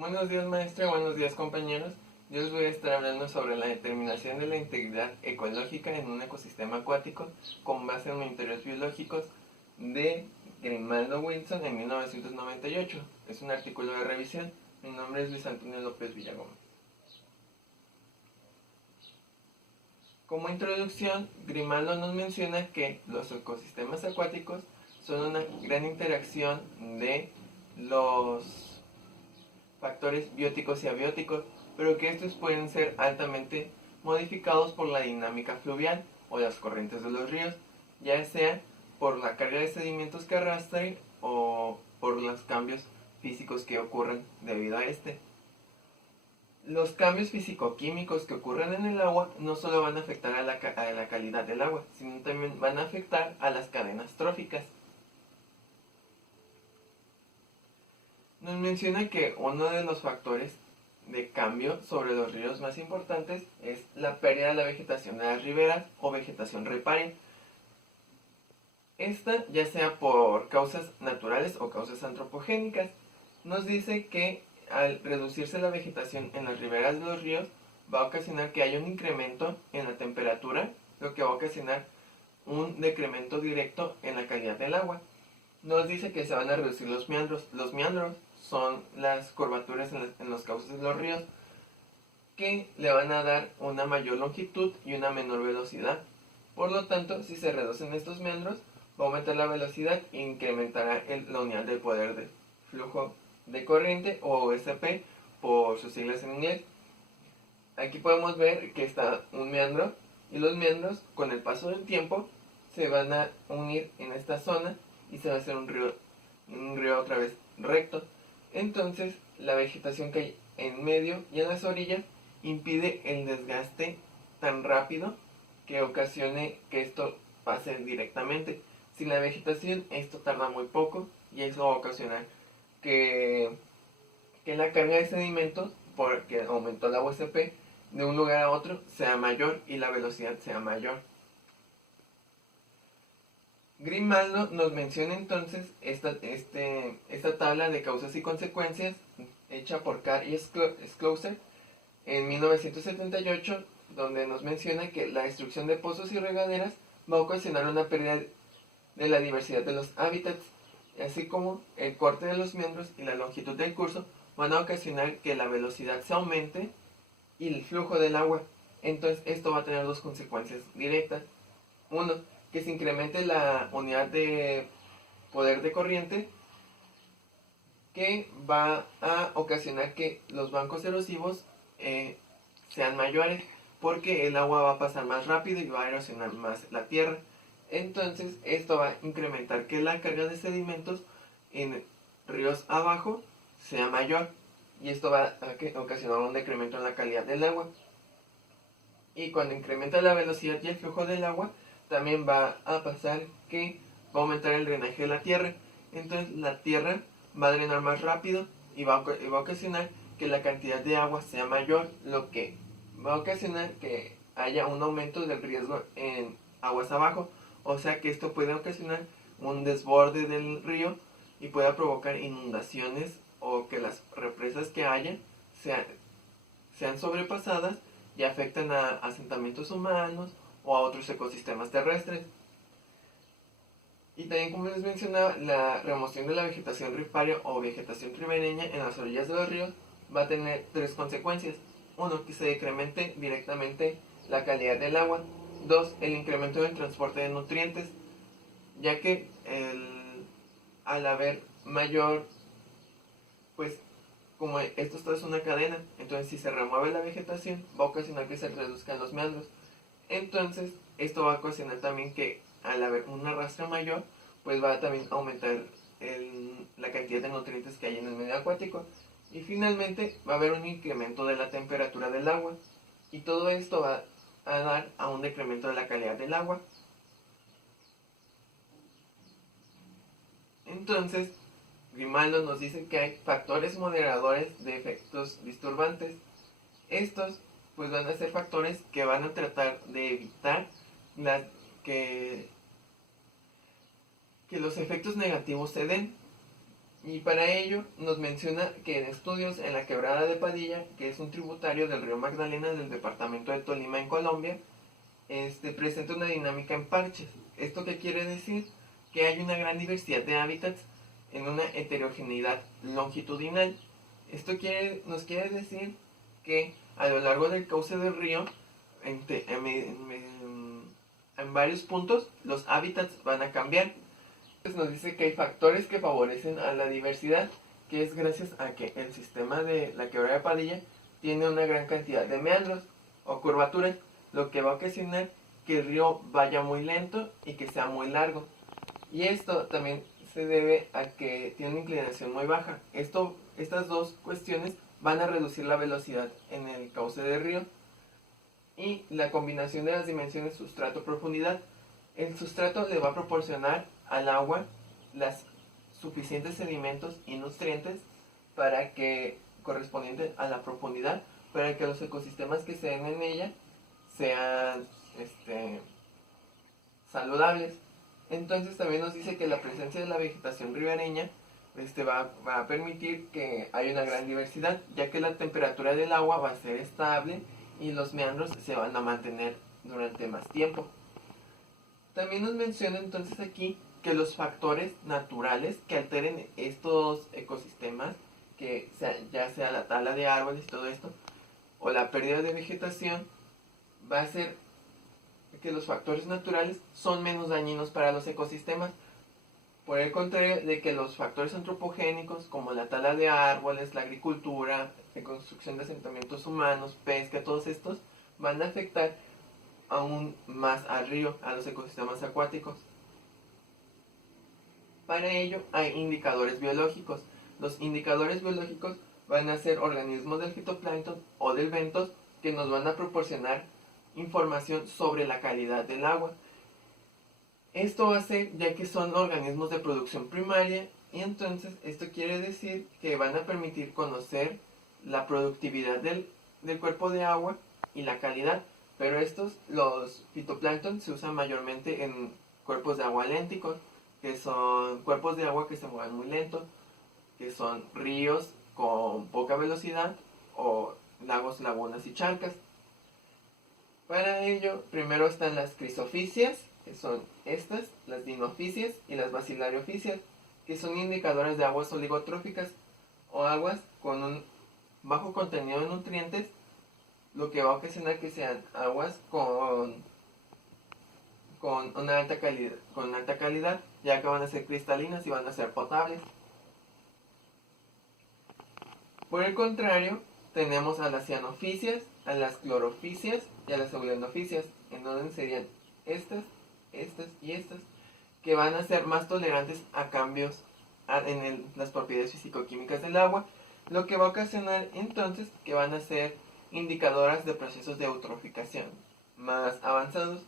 Buenos días maestra, buenos días compañeros. Yo les voy a estar hablando sobre la determinación de la integridad ecológica en un ecosistema acuático con base en monitoreos biológicos de Grimaldo Wilson en 1998. Es un artículo de revisión. Mi nombre es Luis Antonio López Villagómez. Como introducción, Grimaldo nos menciona que los ecosistemas acuáticos son una gran interacción de los factores bióticos y abióticos, pero que estos pueden ser altamente modificados por la dinámica fluvial o las corrientes de los ríos, ya sea por la carga de sedimentos que arrastren o por los cambios físicos que ocurren debido a este. Los cambios físico-químicos que ocurren en el agua no solo van a afectar a la calidad del agua, sino también van a afectar a las cadenas tróficas. Nos menciona que uno de los factores de cambio sobre los ríos más importantes es la pérdida de la vegetación de las riberas o vegetación riparia. Esta, ya sea por causas naturales o causas antropogénicas, nos dice que al reducirse la vegetación en las riberas de los ríos va a ocasionar que haya un incremento en la temperatura, lo que va a ocasionar un decremento directo en la calidad del agua. Nos dice que se van a reducir los meandros. Los meandros son las curvaturas en los cauces de los ríos que le van a dar una mayor longitud y una menor velocidad. Por lo tanto, si se reducen estos meandros, va a aumentar la velocidad e incrementará la unidad del poder de flujo de corriente o OSP por sus siglas en inglés. Aquí podemos ver que está un meandro y los meandros con el paso del tiempo se van a unir en esta zona y se va a hacer un río otra vez recto. Entonces la vegetación que hay en medio y en las orillas impide el desgaste tan rápido que ocasione que esto pase directamente. Sin la vegetación esto tarda muy poco y eso va a ocasionar que la carga de sedimentos, porque aumentó la USP, de un lugar a otro sea mayor y la velocidad sea mayor. Grimaldo nos menciona entonces esta tabla de causas y consecuencias hecha por Carr y Schlosser en 1978, donde nos menciona que la destrucción de pozos y regaderas va a ocasionar una pérdida de la diversidad de los hábitats, así como el corte de los miembros y la longitud del curso van a ocasionar que la velocidad se aumente y el flujo del agua. Entonces esto va a tener dos consecuencias directas. Uno, que se incremente la unidad de poder de corriente, que va a ocasionar que los bancos erosivos sean mayores, porque el agua va a pasar más rápido y va a erosionar más la tierra. Entonces esto va a incrementar que la carga de sedimentos en ríos abajo sea mayor, y esto va a ocasionar un decremento en la calidad del agua. Y cuando incrementa la velocidad y el flujo del agua, también va a pasar que va a aumentar el drenaje de la tierra. Entonces la tierra va a drenar más rápido y va a ocasionar que la cantidad de agua sea mayor, lo que va a ocasionar que haya un aumento del riesgo en aguas abajo. O sea que esto puede ocasionar un desborde del río y pueda provocar inundaciones o que las represas que haya sean sobrepasadas y afectan a asentamientos humanos o a otros ecosistemas terrestres. Y también, como les mencionaba, la remoción de la vegetación riparia o vegetación ribereña en las orillas de los ríos va a tener tres consecuencias. Uno, que se decremente directamente la calidad del agua. Dos, el incremento del transporte de nutrientes, ya que al haber mayor, pues como esto es una cadena, entonces si se remueve la vegetación va a ocasionar que se reduzcan los meandros. Entonces esto va a ocasionar también que al haber un arrastre mayor, pues va a también aumentar la cantidad de nutrientes que hay en el medio acuático. Y finalmente va a haber un incremento de la temperatura del agua. Y todo esto va a dar a un decremento de la calidad del agua. Entonces, Grimaldo nos dice que hay factores moderadores de efectos disturbantes. Estos pues van a ser factores que van a tratar de evitar que los efectos negativos se den. Y para ello nos menciona que en estudios en la quebrada de Padilla, que es un tributario del río Magdalena del departamento de Tolima en Colombia, presenta una dinámica en parches. ¿Esto qué quiere decir? Que hay una gran diversidad de hábitats en una heterogeneidad longitudinal. Esto nos quiere decir que a lo largo del cauce del río, en varios puntos, los hábitats van a cambiar. Entonces nos dice que hay factores que favorecen a la diversidad, que es gracias a que el sistema de la quebrada de Padilla tiene una gran cantidad de meandros o curvaturas, lo que va a ocasionar que el río vaya muy lento y que sea muy largo. Y esto también se debe a que tiene una inclinación muy baja. Estas dos cuestiones van a reducir la velocidad en el cauce del río. Y la combinación de las dimensiones sustrato-profundidad. El sustrato le va a proporcionar al agua las suficientes sedimentos y nutrientes para que, correspondiente a la profundidad, para que los ecosistemas que se den en ella sean saludables. Entonces también nos dice que la presencia de la vegetación ribereña va a permitir que haya una gran diversidad, ya que la temperatura del agua va a ser estable y los meandros se van a mantener durante más tiempo. También nos menciona entonces aquí que los factores naturales que alteren estos ecosistemas, que ya sea la tala de árboles y todo esto, o la pérdida de vegetación, va a ser que los factores naturales son menos dañinos para los ecosistemas. Por el contrario de que los factores antropogénicos, como la tala de árboles, la agricultura, la construcción de asentamientos humanos, pesca, todos estos, van a afectar aún más al río, a los ecosistemas acuáticos. Para ello hay indicadores biológicos. Los indicadores biológicos van a ser organismos del fitoplancton o del bentos que nos van a proporcionar información sobre la calidad del agua. Esto va a ser ya que son organismos de producción primaria y entonces esto quiere decir que van a permitir conocer la productividad del cuerpo de agua y la calidad. Pero los fitoplancton, se usan mayormente en cuerpos de agua lénticos, que son cuerpos de agua que se mueven muy lento, que son ríos con poca velocidad o lagos, lagunas y charcas. Para ello, primero están las crisofisias, que son estas, las dinofisias y las bacilariofisias, que son indicadoras de aguas oligotróficas o aguas con un bajo contenido de nutrientes, lo que va a ocasionar que sean aguas con una alta calidad, ya que van a ser cristalinas y van a ser potables. Por el contrario, tenemos a las cianofisias, a las clorofisias y a las eulenofisias, en donde serían estas y estas, que van a ser más tolerantes a cambios en las propiedades físico-químicas del agua, lo que va a ocasionar entonces que van a ser indicadoras de procesos de eutroficación más avanzados.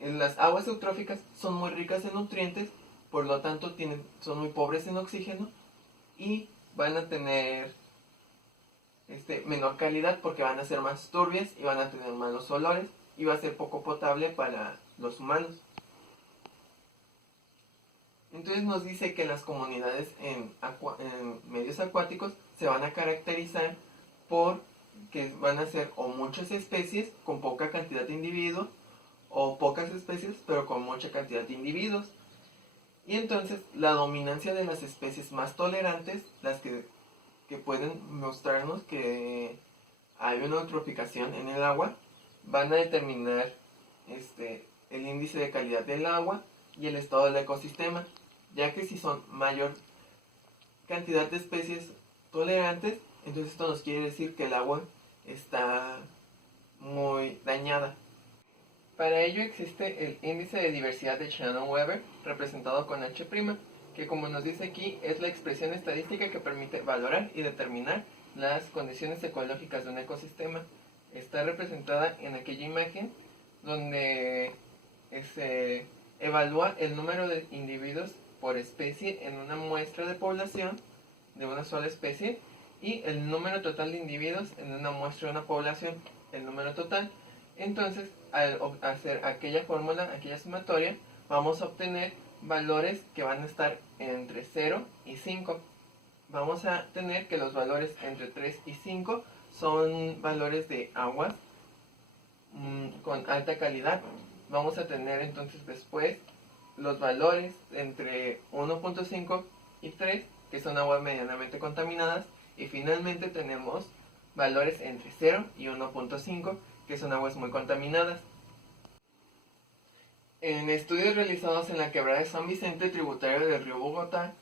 Las aguas eutróficas son muy ricas en nutrientes, por lo tanto son muy pobres en oxígeno y van a tener menor calidad porque van a ser más turbias y van a tener malos olores y va a ser poco potable para los humanos. Entonces nos dice que las comunidades en medios acuáticos se van a caracterizar por que van a ser o muchas especies con poca cantidad de individuos o pocas especies pero con mucha cantidad de individuos. Y entonces la dominancia de las especies más tolerantes, las que pueden mostrarnos que hay una eutroficación en el agua, van a determinar el índice de calidad del agua y el estado del ecosistema, ya que si son mayor cantidad de especies tolerantes, entonces esto nos quiere decir que el agua está muy dañada. Para ello existe el índice de diversidad de Shannon-Weber, representado con H', que como nos dice aquí es la expresión estadística que permite valorar y determinar las condiciones ecológicas de un ecosistema. Está representada en aquella imagen donde se evalúa el número de individuos por especie en una muestra de población de una sola especie y el número total de individuos en una muestra de una población, el número total. Entonces, al hacer aquella fórmula, aquella sumatoria, vamos a obtener valores que van a estar entre 0 y 5. vamos a tener que los valores entre 3 y 5 son valores de aguas con alta calidad. Vamos a tener entonces después los valores entre 1.5 y 3, que son aguas medianamente contaminadas, y finalmente tenemos valores entre 0 y 1.5, que son aguas muy contaminadas. En estudios realizados en la quebrada de San Vicente, tributario del río Bogotá,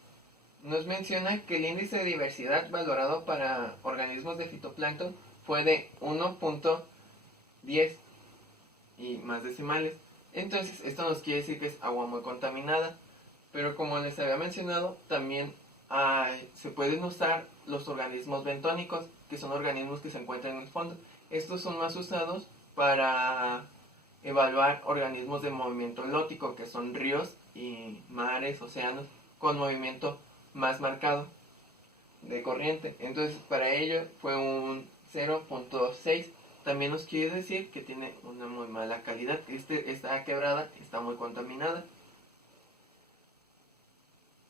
nos menciona que el índice de diversidad valorado para organismos de fitoplancton fue de 1.10 y más decimales. Entonces esto nos quiere decir que es agua muy contaminada. Pero como les había mencionado, también se pueden usar los organismos bentónicos, que son organismos que se encuentran en el fondo. Estos son más usados para evaluar organismos de movimiento lótico, que son ríos y mares, océanos, con movimiento más marcado de corriente. Entonces para ello fue un 0.6. También nos quiere decir que tiene una muy mala calidad. Esta quebrada está muy contaminada.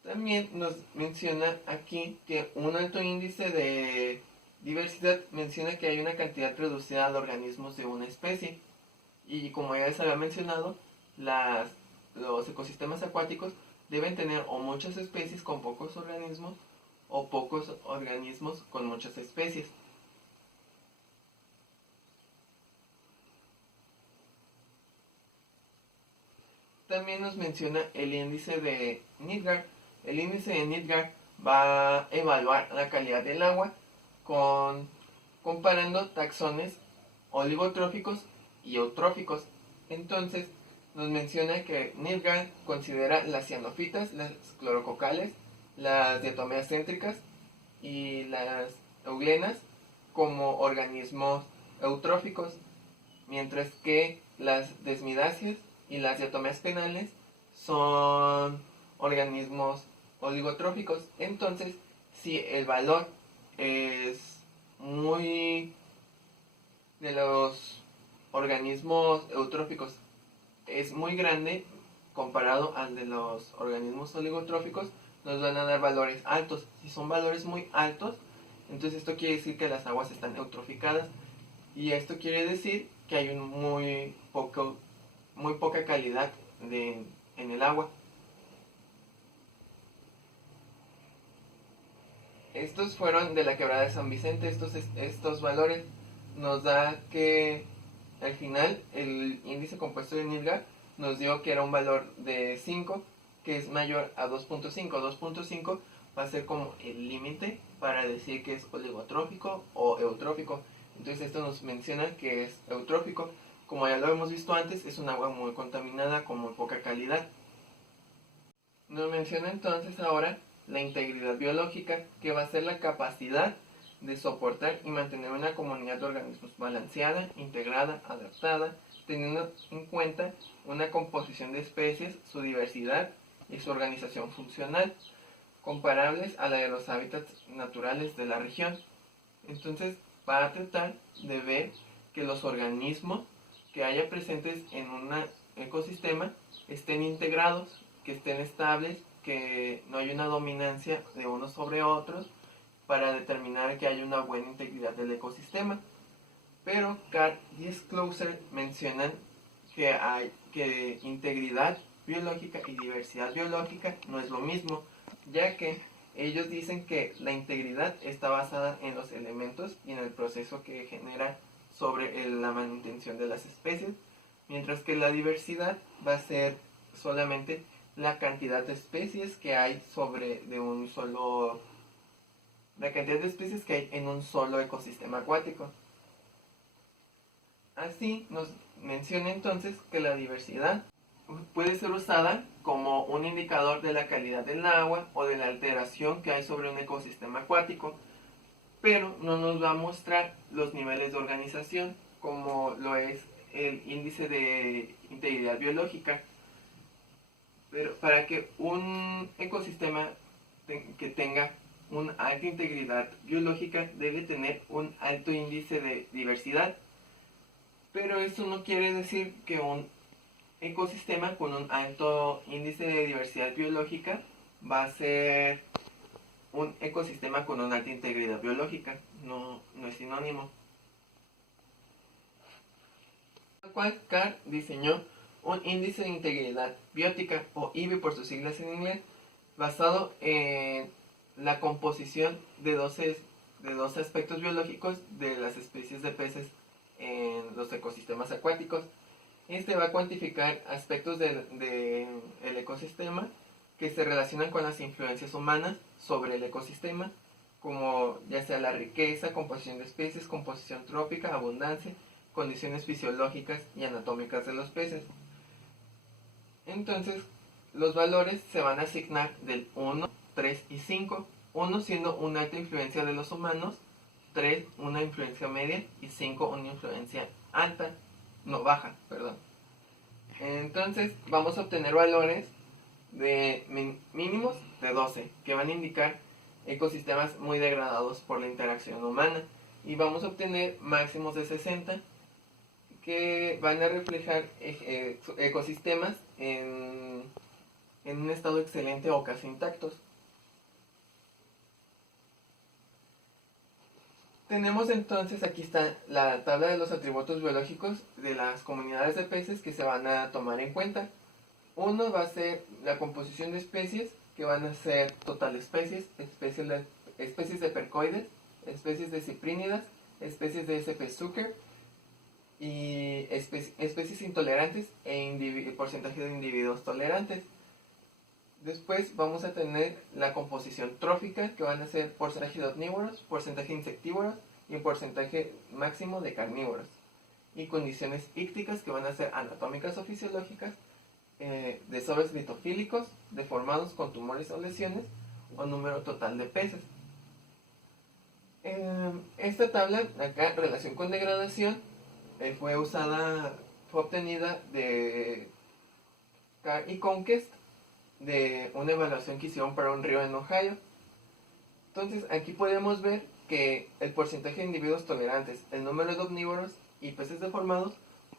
También nos menciona aquí que un alto índice de diversidad menciona que hay una cantidad reducida de organismos de una especie. Y como ya les había mencionado, los ecosistemas acuáticos deben tener o muchas especies con pocos organismos o pocos organismos con muchas especies. También nos menciona el índice de Nidgard. El índice de Nidgard va a evaluar la calidad del agua comparando taxones oligotróficos y eutróficos. Entonces nos menciona que Nidgard considera las cianofitas, las clorococales, las diatomeas céntricas y las euglenas como organismos eutróficos, mientras que las desmidáceas y las diatomeas penales son organismos oligotróficos. Entonces, si el valor es muy de los organismos eutróficos es muy grande comparado al de los organismos oligotróficos, nos van a dar valores altos. Si son valores muy altos, entonces esto quiere decir que las aguas están eutroficadas, y esto quiere decir que hay muy poca calidad en el agua. Estos fueron de la quebrada de San Vicente. Estos valores nos da que al final el índice compuesto de Nidgard nos dio que era un valor de 5, que es mayor a 2.5. 2.5 va a ser como el límite para decir que es oligotrófico o eutrófico. Entonces esto nos menciona que es eutrófico. Como ya lo hemos visto antes, es un agua muy contaminada con muy poca calidad. Nos menciona entonces ahora la integridad biológica, que va a ser la capacidad de soportar y mantener una comunidad de organismos balanceada, integrada, adaptada, teniendo en cuenta una composición de especies, su diversidad y su organización funcional, comparables a la de los hábitats naturales de la región. Entonces va a tratar de ver que los organismos que haya presentes en un ecosistema estén integrados, que estén estables, que no haya una dominancia de unos sobre otros, para determinar que haya una buena integridad del ecosistema. Pero Carr y Schlosser mencionan que integridad biológica y diversidad biológica no es lo mismo, ya que ellos dicen que la integridad está basada en los elementos y en el proceso que genera sobre la manutención de las especies, mientras que la diversidad va a ser solamente la cantidad de especies que hay la cantidad de especies que hay en un solo ecosistema acuático. Así nos menciona entonces que la diversidad puede ser usada como un indicador de la calidad del agua o de la alteración que hay sobre un ecosistema acuático, pero no nos va a mostrar los niveles de organización como lo es el índice de integridad biológica. Pero para que un ecosistema que tenga una alta integridad biológica debe tener un alto índice de diversidad. Pero eso no quiere decir que un ecosistema con un alto índice de diversidad biológica va a ser un ecosistema con una alta integridad biológica, no es sinónimo. Lo cual Carr diseñó un índice de integridad biótica, o IBI por sus siglas en inglés, basado en la composición de 12 aspectos biológicos de las especies de peces en los ecosistemas acuáticos. Este va a cuantificar aspectos del ecosistema que se relacionan con las influencias humanas sobre el ecosistema, como ya sea la riqueza, composición de especies, composición trófica, abundancia, condiciones fisiológicas y anatómicas de los peces. Entonces, los valores se van a asignar del 1, 3 y 5. 1 siendo una alta influencia de los humanos, 3 una influencia media y 5 una influencia alta, no baja, perdón. Entonces vamos a obtener valores de mínimos de 12, que van a indicar ecosistemas muy degradados por la interacción humana, y vamos a obtener máximos de 60, que van a reflejar ecosistemas en un estado excelente o casi intactos. Tenemos entonces, aquí está la tabla de los atributos biológicos de las comunidades de peces que se van a tomar en cuenta. Uno va a ser la composición de especies, que van a ser total especies de percoides, especies de ciprínidas, especies de S.p. Zucker y especies intolerantes e porcentaje de individuos tolerantes. Después vamos a tener la composición trófica, que van a ser porcentaje de omnívoros, porcentaje de insectívoros y un porcentaje máximo de carnívoros. Y condiciones ícticas, que van a ser anatómicas o fisiológicas, desórdenes litofílicos, deformados con tumores o lesiones, o número total de peces. Esta tabla, acá, relación con degradación, fue obtenida de Carr y Conquest, de una evaluación que hicieron para un río en Ohio. Entonces aquí podemos ver que el porcentaje de individuos tolerantes, el número de omnívoros y peces deformados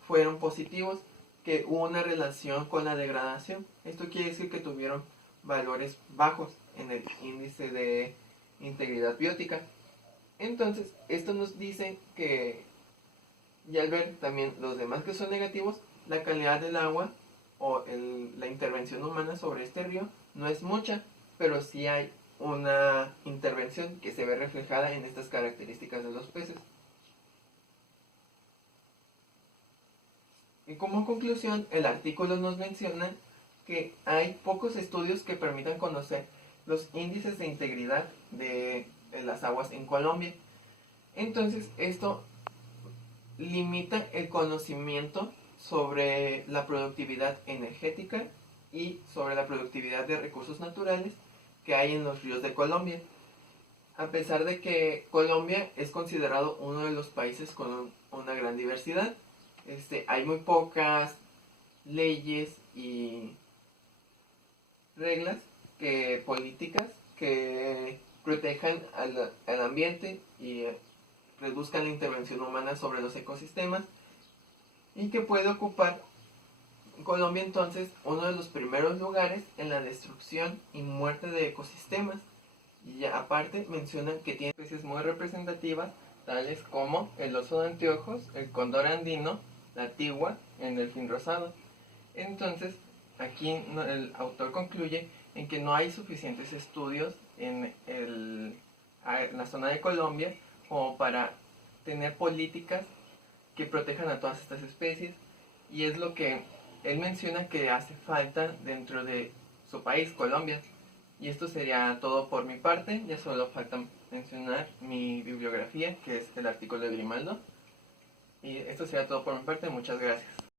fueron positivos, que hubo una relación con la degradación. Esto quiere decir que tuvieron valores bajos en el índice de integridad biótica. Entonces esto nos dice que, y al ver también los demás que son negativos, la calidad del agua o la intervención humana sobre este río no es mucha, pero sí hay una intervención que se ve reflejada en estas características de los peces. Y como conclusión, el artículo nos menciona que hay pocos estudios que permitan conocer los índices de integridad de las aguas en Colombia. Entonces esto limita el conocimiento sobre la productividad energética y sobre la productividad de recursos naturales que hay en los ríos de Colombia. A pesar de que Colombia es considerado uno de los países con una gran diversidad, hay muy pocas leyes y reglas políticas que protejan al ambiente y reduzcan la intervención humana sobre los ecosistemas, y que puede ocupar Colombia entonces uno de los primeros lugares en la destrucción y muerte de ecosistemas. Y ya aparte mencionan que tiene especies muy representativas, tales como el oso de anteojos, el cóndor andino, la tigua, el delfín rosado. Entonces aquí el autor concluye en que no hay suficientes estudios en la zona de Colombia como para tener políticas que protejan a todas estas especies, y es lo que él menciona que hace falta dentro de su país, Colombia. Y esto sería todo por mi parte, ya solo falta mencionar mi bibliografía, que es el artículo de Grimaldo. Y esto sería todo por mi parte, muchas gracias.